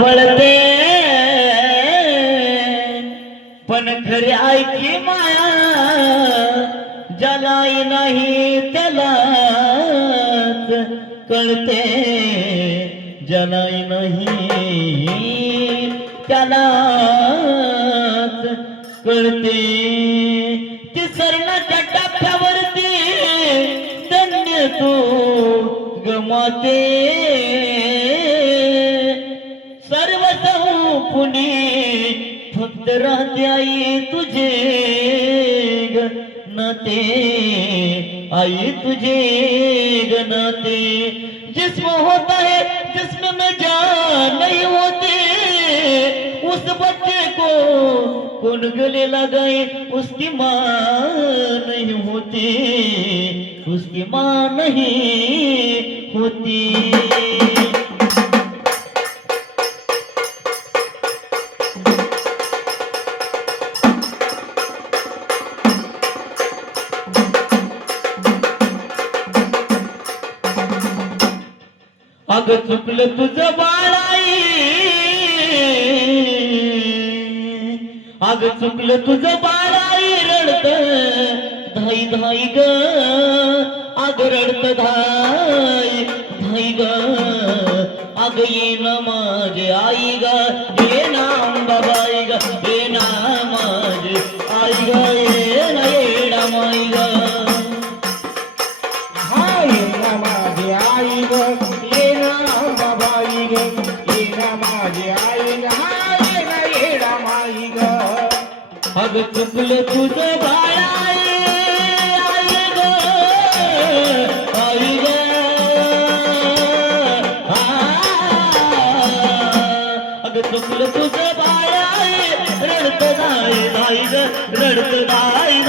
पळते. पण खरी आईची माया ज्यालाही नाही त्याला कळते. ज्यालाही नाही त्याला कळते. ती सरणाच्या टाप्यावरती धन्य तू गमाते. पुणे फक्त राहते आई तुझे ग नाते आई तुझे ग नाते जिस्म होता है जिसमें में जान नहीं होती। उस बच्चे को कौन गले लगाए? उसकी माँ नहीं होती। उसकी माँ नहीं होती। अग चुकलं तुझं बाळाई. अग चुकलं तुझं बाळाई रडत धाई धाई ग. अग रडत धाई धाई ग. अग ये ना माझे आई ग. ये ना अग चुकलं तुझं बाळाई आई ग आई ग। रडत नाही नाही ग रडत दाई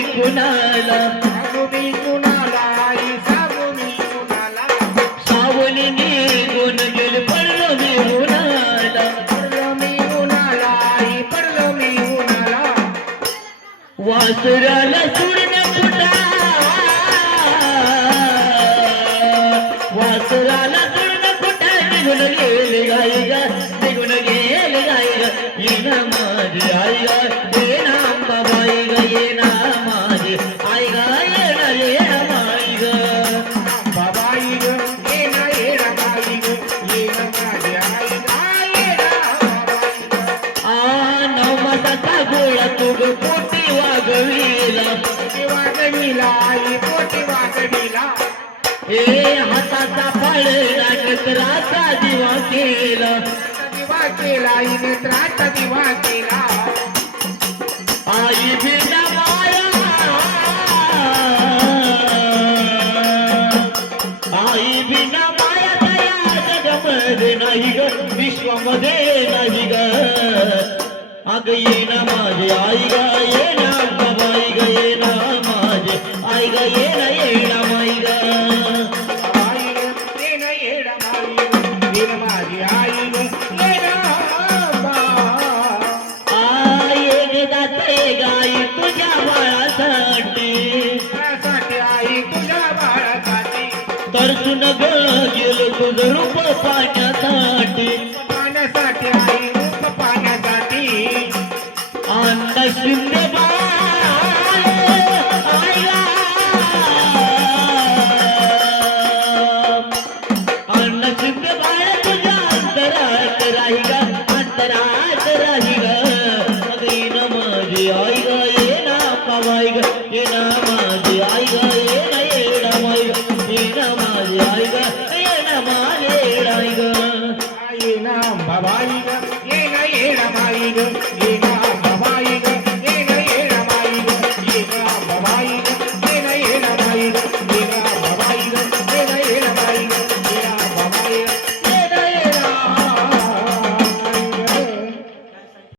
मी कुणाला? सांगू मी कुणाला? आई सांगू मी कुणाला? सावली निघून गेल पडलो मी उन्हाला. पडलो मी उन्हाला आई पडलो मी उन्हाला. वासुराला वागणीला आई पोटी वागणीला ए हाताचा फळ नकराचा दिवा केला. दिवा केला आई नेत्राचा दिवा केला. आई बिना माया. आई बिना माया दया जगमध्ये नाही ग विश्वामध्ये नाही ग. अग ये ना माझे आई ग तरतून ग गेलो तुझं रूप पाहण्यासाठी पाण्यासाठी आई रूप पाण्यासाठी अन्न शिंदे భవాయిన ఏన ఏన మాయిను ఏన